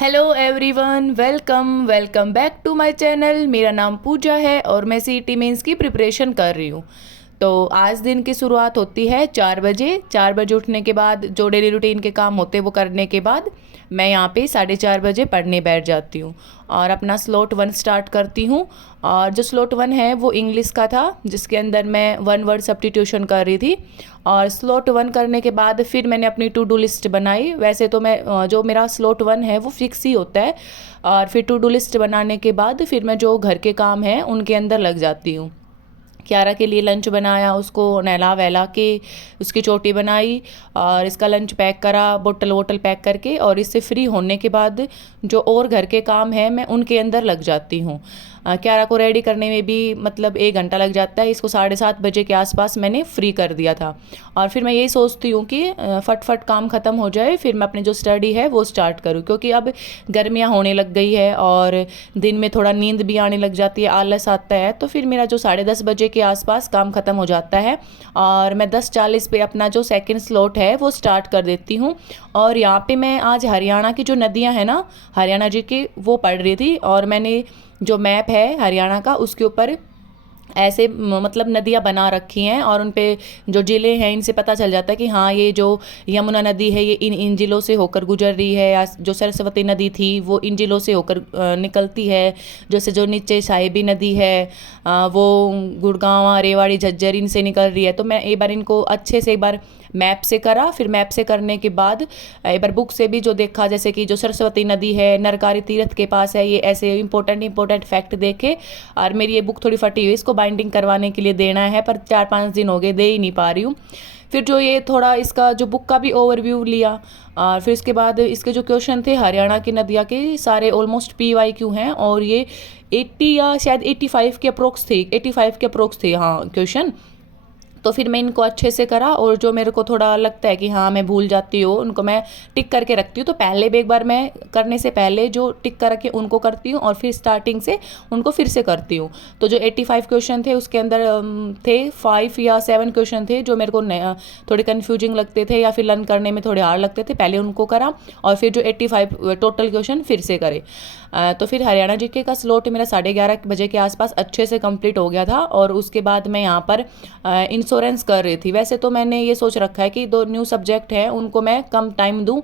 Hello everyone, welcome welcome back to my channel. मेरा नाम पूजा है और मैं सीईटी मेंस की प्रिपरेशन कर रही हूँ। तो आज दिन की शुरुआत होती है 4 बजे। 4 बजे उठने के बाद जो डेली रूटीन के काम होते हैं वो करने के बाद मैं यहाँ पे 4:30 बजे पढ़ने बैठ जाती हूँ और अपना स्लॉट 1 स्टार्ट करती हूँ। और जो स्लॉट 1 है वो इंग्लिश का था, जिसके अंदर मैं 1 वर्ड सब्स्टिट्यूशन कर रही थी। और स्लॉट 1 करने के बाद फिर मैंने अपनी टू डू लिस्ट बनाई। वैसे तो मैं जो मेरा स्लॉट 1 है वो फिक्स ही होता है। और फिर टू डू लिस्ट बनाने के बाद फिर मैं जो घर के काम हैं उनके अंदर लग जाती हूँ। क्यारा के लिए लंच बनाया, उसको नहला वहला के उसकी चोटी बनाई और इसका लंच पैक करा, बोतल वोटल पैक करके। और इससे फ्री होने के बाद जो और घर के काम हैं मैं उनके अंदर लग जाती हूँ। क्यारा को रेडी करने में भी मतलब 1 घंटा लग जाता है। इसको 7:30 बजे के आसपास मैंने फ्री कर दिया था। और फिर मैं यही सोचती हूँ कि फटफट काम ख़त्म हो जाए, फिर मैं अपनी जो स्टडी है वो स्टार्ट करूँ, क्योंकि अब गर्मियाँ होने लग गई है और दिन में थोड़ा नींद भी आने लग जाती है, आलस आता है। तो फिर मेरा जो 10:30 बजे के आसपास काम ख़त्म हो जाता है और मैं 10:40 पे अपना जो सेकंड स्लॉट है वो स्टार्ट कर देती हूँ। और यहाँ पे मैं आज हरियाणा की जो नदियाँ हैं ना, हरियाणा जी की, वो पढ़ रही थी। और मैंने जो मैप है हरियाणा का उसके ऊपर ऐसे मतलब नदियाँ बना रखी हैं और उन पे जो ज़िले हैं इनसे पता चल जाता है कि हाँ, ये जो यमुना नदी है ये इन इन ज़िलों से होकर गुजर रही है, या जो सरस्वती नदी थी वो इन ज़िलों से होकर निकलती है। जैसे जो नीचे साहिबी नदी है वो गुड़गांव, रेवाड़ी, झज्जर इनसे निकल रही है। तो मैं एक बार इनको अच्छे से एक बार मैप से करा। फिर मैप से करने के बाद एक बार बुक से भी जो देखा, जैसे कि जो सरस्वती नदी है नरकारी तीर्थ के पास है, ये ऐसे इंपॉर्टेंट फैक्ट देखे। और मेरी ये बुक थोड़ी फटी हुई, इसको बाइंडिंग करवाने के लिए देना है, पर 4-5 दिन हो गए दे ही नहीं पा रही हूँ। फिर जो ये थोड़ा इसका जो बुक का भी ओवरव्यू लिया। और फिर इसके बाद इसके जो क्वेश्चन थे हरियाणा की नदियाँ के, सारे ऑलमोस्ट PYQ हैं और ये 80 या शायद 85 के अप्रोक्स थे, 85 के अप्रोक्स थे हाँ क्वेश्चन। तो फिर मैं इनको अच्छे से करा और जो मेरे को थोड़ा लगता है कि हाँ मैं भूल जाती हूँ उनको मैं टिक करके रखती हूँ। तो पहले भी एक बार मैं करने से पहले जो टिक कर रखे उनको करती हूँ और फिर स्टार्टिंग से उनको फिर से करती हूँ। तो जो 85 क्वेश्चन थे उसके अंदर थे 5 या 7 क्वेश्चन थे जो मेरे को थोड़े कन्फ्यूजिंग लगते थे या फिर लर्न करने में थोड़े हार्ड लगते थे, पहले उनको करा और फिर जो 85 टोटल क्वेश्चन फिर से करे। तो फिर हरियाणा जीके का स्लॉट मेरा 11:30 बजे के आसपास अच्छे से कंप्लीट हो गया था। और उसके बाद मैं यहाँ पर इंश्योरेंस कर रही थी। वैसे तो मैंने ये सोच रखा है कि 2 न्यू सब्जेक्ट हैं उनको मैं कम टाइम दूँ,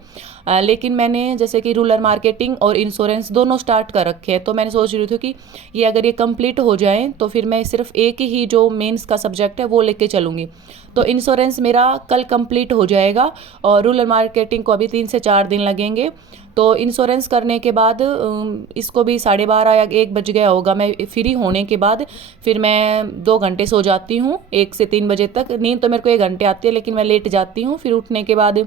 लेकिन मैंने जैसे कि रूरल मार्केटिंग और इंश्योरेंस दोनों स्टार्ट कर रखे हैं। तो मैंने सोच रही थी कि ये अगर ये कंप्लीट हो जाए तो फिर मैं सिर्फ एक ही जो मेंस का सब्जेक्ट है वो लेके चलूँगी। तो इंश्योरेंस मेरा कल कंप्लीट हो जाएगा और रूरल मार्केटिंग को अभी 3 से 4 दिन लगेंगे। तो इंश्योरेंस करने के बाद इसको भी 12:30 या 1 बज गया होगा। मैं फ्री होने के बाद फिर मैं 2 घंटे सो जाती हूँ, 1 से 3 बजे तक। नींद तो मेरे को 1 घंटे आती है लेकिन मैं लेट जाती हूँ। फिर उठने के बाद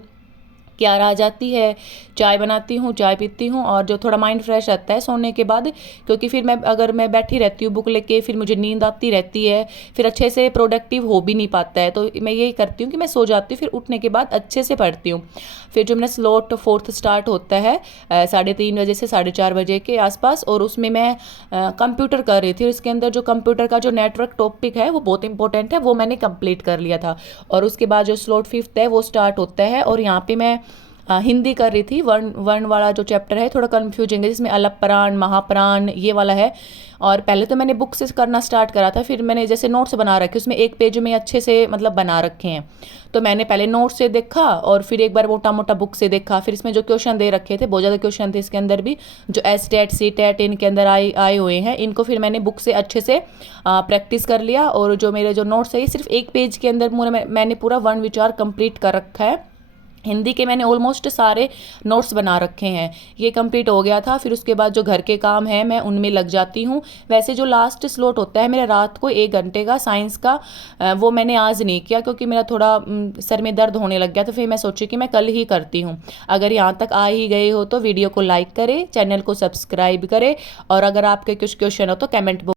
क्यारा आ जाती है, चाय बनाती हूँ, चाय पीती हूँ और जो थोड़ा माइंड फ्रेश रहता है सोने के बाद, क्योंकि फिर मैं अगर मैं बैठी रहती हूँ बुक लेके फिर मुझे नींद आती रहती है, फिर अच्छे से प्रोडक्टिव हो भी नहीं पाता है। तो मैं यही करती हूँ कि मैं सो जाती हूँ, फिर उठने के बाद अच्छे से पढ़ती हूँ। फिर जो मेरा स्लॉट 4th स्टार्ट होता है 3:30 बजे से 4:30 बजे के आसपास, और उसमें मैं कंप्यूटर कर रही थी। और इसके अंदर जो कंप्यूटर का जो नेटवर्क टॉपिक है वो बहुत इंपॉर्टेंट है, वो मैंने कंप्लीट कर लिया था। और उसके बाद जो स्लॉट 5th है वो स्टार्ट होता है और यहाँ पे मैं हिंदी कर रही थी। वर्ण वाला जो चैप्टर है थोड़ा कन्फ्यूजिंग है, जिसमें अलपप्राण, महाप्राण ये वाला है। और पहले तो मैंने बुक से करना स्टार्ट करा था, फिर मैंने जैसे नोट्स बना रखे उसमें एक पेज में अच्छे से मतलब बना रखे हैं। तो मैंने पहले नोट से देखा और फिर एक बार मोटा मोटा बुक से देखा। फिर इसमें जो क्वेश्चन दे रखे थे, बहुत ज़्यादा क्वेश्चन थे इसके अंदर भी, जो STET CTET इनके अंदर आए हुए हैं, इनको फिर मैंने बुक से अच्छे से प्रैक्टिस कर लिया। और जो मेरे जो नोट्स है ये सिर्फ एक पेज के अंदर मैंने पूरा वर्ण विचार कंप्लीट कर रखा है। हिंदी के मैंने ऑलमोस्ट सारे नोट्स बना रखे हैं, ये कंप्लीट हो गया था। फिर उसके बाद जो घर के काम हैं मैं उनमें लग जाती हूँ। वैसे जो लास्ट स्लॉट होता है मेरा रात को 1 घंटे का साइंस का, वो मैंने आज नहीं किया क्योंकि मेरा थोड़ा सर में दर्द होने लग गया। तो फिर मैं सोची कि मैं कल ही करती हूँ। अगर यहाँ तक आ ही गए हो तो वीडियो को लाइक करें, चैनल को सब्सक्राइब करें और अगर आपके कुछ क्वेश्चन हो तो कमेंट